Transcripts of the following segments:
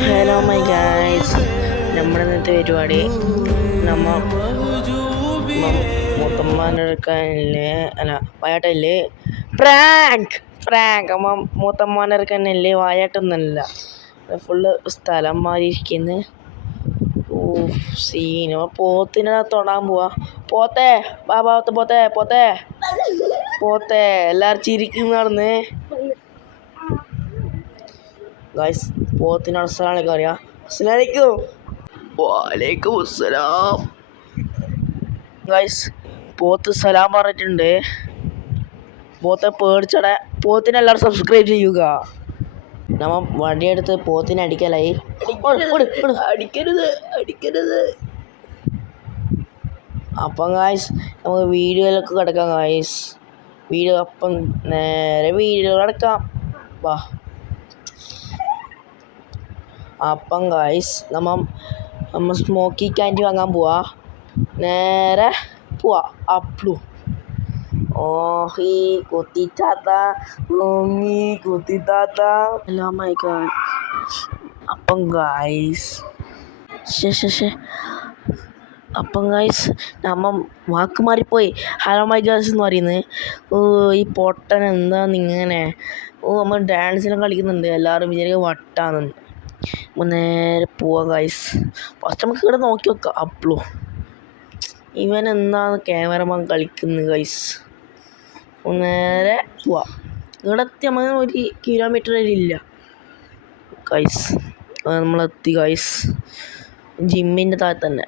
Hello my guys, നമ്മുടെ ഇന്നത്തെ പരിപാടി മൂത്തമ്മാനെടുക്കാനില്ലേ അല്ല വായാട്ടല്ലേ ഫ്രാങ്ക് അമ്മ മൂത്തമ്മാനെടുക്കാനല്ലേ വായാട്ടൊന്നല്ല ഫുള്ള് സ്ഥലം മാറിയിരിക്കുന്നു. സീനോ പോത്തിനെ തൊടാൻ പോവാ. പോത്തേ ബാബാത്ത് പോത്തേ പോത്തേ പോത്തേ എല്ലാവരും ചിരിക്കുന്ന നടന്ന് ഗൈസ്. പോത്തിനോട് അസ്സലാമലൈക്കും അറിയാം. അസ്സലാമലൈക്കും. വലൈക്കും അസ്സലാം. ഗൈസ്, പോത്ത് സലാം പറഞ്ഞിട്ടുണ്ട്. പോത്തെ പേടിച്ചടെ. പോത്തിനെ എല്ലാവരും സബ്സ്ക്രൈബ് ചെയ്യുക. നമ്മ വടിയെടുത്ത് പോത്തിനെ അടിക്കലായി. അടിക്കരുത് അടിക്കരുത്. അപ്പം ഗൈസ് നമുക്ക് വീഡിയോയിലൊക്കെ കിടക്കാം ഗൈസ്. വീഡിയോ അപ്പം നേരെ വീഡിയോ കിടക്കാം. വാ. അപ്പം ഗൈസ് നമ്മ സ്മോക്കി ക്യാൻഡി വാങ്ങാൻ പോവാ. നേരെ പോവാ. അപ്ലു ഓഹി കുത്തിത്താത്ത ഓങ്ങി കുത്തിത്താത്ത. Hello my god. അപ്പം ഗൈസ് അപ്പം ഗൈസ് നമ്മ വാക്ക് മാറിപ്പോയി. ഹലോ മൈ ഗേൾസ് എന്ന് പറയുന്നത്. ഈ പൊട്ടൻ എന്താന്നിങ്ങനെ. നമ്മൾ ഡാൻസിലും കളിക്കുന്നുണ്ട്. എല്ലാവരും വിചാരിക്കുക വട്ടാണെന്ന്. നേരെ പോവാ ഗൈസ്. ഫസ്റ്റ് നമുക്ക് ഇവിടെ നോക്കി വെക്കാം. അപ്ലു ഇവൻ എന്താണ് ക്യാമറമാൻ കളിക്കുന്നത് ഗൈസ്. നേരെ പോവാ. ഇവിടെ എത്തി. നമ്മൾ 1 കിലോമീറ്റർ ഇല്ല ഗൈസ്. നമ്മളെത്തി ഗൈസ്. ജിമ്മിൻ്റെ താഴെ തന്നെ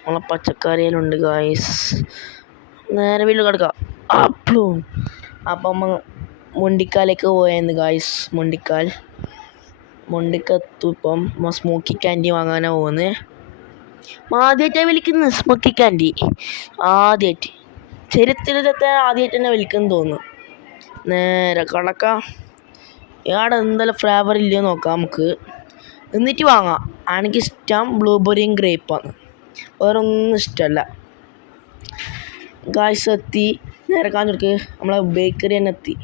നമ്മളെ പച്ചക്കറിയിലുണ്ട് ഗൈസ്. നേരെ വീട്ടിൽ കിടക്കാം. അപ്ലു അപ്പം മുണ്ടിക്കാലേക്ക് പോയെന്ന് ഗൈസ്. മുണ്ടിക്കത്തു. ഇപ്പം സ്മോക്കി ക്യാൻഡി വാങ്ങാനാണ് പോകുന്നത്. ആദ്യമായിട്ടാണ് വിളിക്കുന്നത് സ്മോക്കി ക്യാൻഡി. ആദ്യമായിട്ട് ചരിത്രത്തെ ആദ്യമായിട്ട് തന്നെ വിളിക്കുന്നു തോന്നുന്നു. നേരെ കടക്കാം. ഇയാടെ എന്തെല്ലാം ഫ്ലേവർ ഇല്ലയോ നോക്കാം നമുക്ക്. എന്നിട്ട് വാങ്ങാം. എനിക്കിഷ്ടം ബ്ലൂബെറിയും ഗ്രേപ്പാണ്. വേറെ ഒന്നും ഇഷ്ടമല്ല ഗായ്സ്. എത്തി. നേരെ കാഞ്ഞെടുക്ക്. നമ്മളെ ബേക്കറി തന്നെ എത്തി.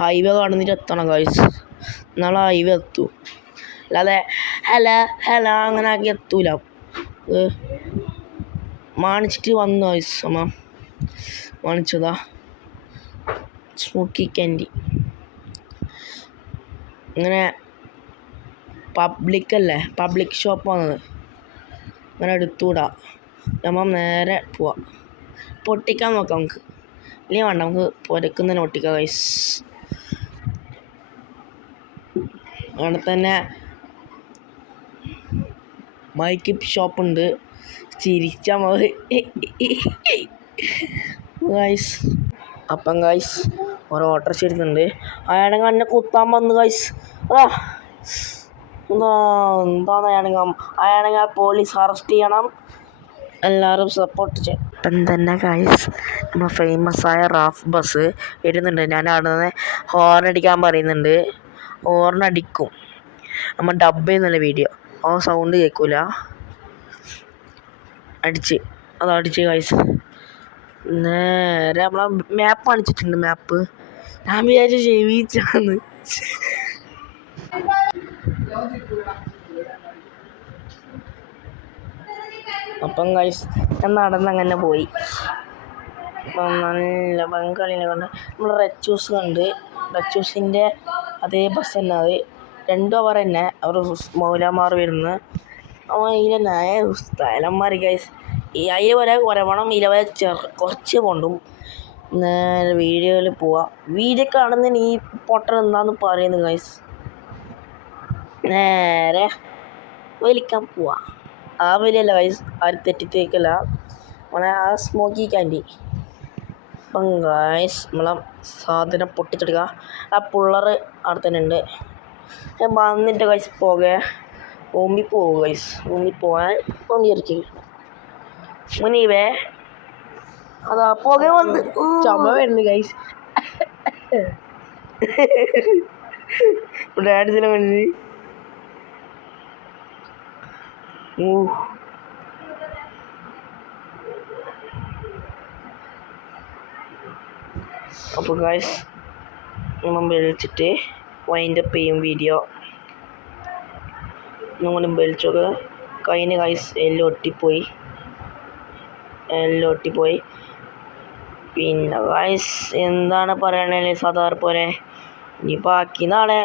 ഹൈവേ കാണുന്നിട്ട് എത്തണം ഗായ്സ്. നാളെ ഹൈവേ എത്തൂ. അല്ലാതെ ഹല അങ്ങനെ ആക്കി എത്തൂല. മാണിച്ചിട്ട് വന്നു ഗായ്സ്. അമ്മ മാണിച്ചതാ സ്മോക്കി ക്യാൻഡി. ഇങ്ങനെ പബ്ലിക് ഷോപ്പാണത്. അങ്ങനെ എടുത്തുകൂടാ. നമ്മൾ നേരെ പോവാം. പൊട്ടിക്കാൻ നോക്കാം നമുക്ക്. ഇല്ലെങ്കിൽ വേണ്ട, നമുക്ക് പുരക്കുന്നതിന് പൊട്ടിക്കാം ഗൈസ്. അവിടെ തന്നെ മൈക്ക് ഷോപ്പുണ്ട്. ചിരിച്ചാൽ മതി ഗൈസ്. അപ്പം ഗൈസ് ഓരോ ഓട്ടോറിക്ഷ എടുക്കുന്നുണ്ട്. അയാണെങ്കിൽ എന്നെ കുത്താൻ വന്നു ഗൈസ്. എന്താണ് അയാണെങ്കിൽ പോലീസ് അറസ്റ്റ് ചെയ്യണം. എല്ലാവരും സപ്പോർട്ട് ചെയ്യും. ഇപ്പം തന്നെ ഗൈസ് നമ്മൾ ഫേമസായ റാഫ് ബസ് വരുന്നുണ്ട്. ഞാൻ അവിടെ നിന്ന് ഹോർൺ അടിക്കാൻ പറയുന്നുണ്ട്. ഹോർൺ അടിക്കും. നമ്മൾ ഡബ് ചെയ്യുന്നില്ല വീഡിയോ. ആ സൗണ്ട് കേൾക്കൂല. അടിച്ച് ഗൈസ്. നേരെ നമ്മളെ മാപ്പ് കാണിച്ചിട്ടുണ്ട്. മാപ്പ് ഞാൻ വിചാരിച്ചു ജീവിച്ചാന്ന്. അപ്പം ഗൈസ് ഞാൻ നടന്നങ്ങനെ പോയി. അപ്പം നല്ല ബംഗാളിനെ കൊണ്ട് നമ്മൾ റെച്ചൂസ് കണ്ട്. റെച്ചൂസിൻ്റെ അതേ ബസ് തന്നെ അത്. 2 അവർ തന്നെ അവർ മൗലാമാർ വരുന്നത്. അവൻ ഇതിലെ സ്ഥലന്മാർ ഗൈസ്. ഈ അതിൽ വരെ കുറവണം ഇലവരെ കുറച്ച് കൊണ്ടും. നേരെ വീഡിയോയിൽ പോവാം. വീഡിയോ കാണുന്നതിന് ഈ പൊട്ടൻ എന്താന്ന് പറയുന്നത് ഗൈസ്. നേരെ വലിക്കാൻ പോവാ. ആ വലിയല്ല ഗൈസ്, ആരും തെറ്റിത്തേക്കല്ല. നമ്മളെ ആ സ്മോക്കി ക്യാൻഡി. അപ്പം ഗൈസ് നമ്മളെ സാധനം പൊട്ടിച്ചെടുക്കുക. ആ പിള്ളറ് അവിടെ തന്നെ ഉണ്ട്. ഞാൻ വന്നിട്ട് ഗൈസ് ഓമ്പി പോകും ഗൈസ്. പോകാൻ ഓമ്പിയിരിക്കും മുനീവേ. അതാ പുക വന്ന് ചുമ വരുന്നു ഗൈസ്. ഡാൻസിനെ കണ്ടിട്ട് അപ്പോൾ ഗൈസ് നമ്മൾ വിളിച്ചിട്ട് വൈൻഡപ്പ് ചെയ്യും വീഡിയോ. ഒന്നും കൂടി വലിച്ചൊക്കെ കയ്യിന് ഗൈസ് എല്ലാം ഒട്ടിപ്പോയി. പിന്നെ ഗൈസ് എന്താണ് പറയണേ സാധാരണ പോലെ ഇനി ബാക്കി നാളെ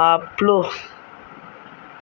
ആപ്ലു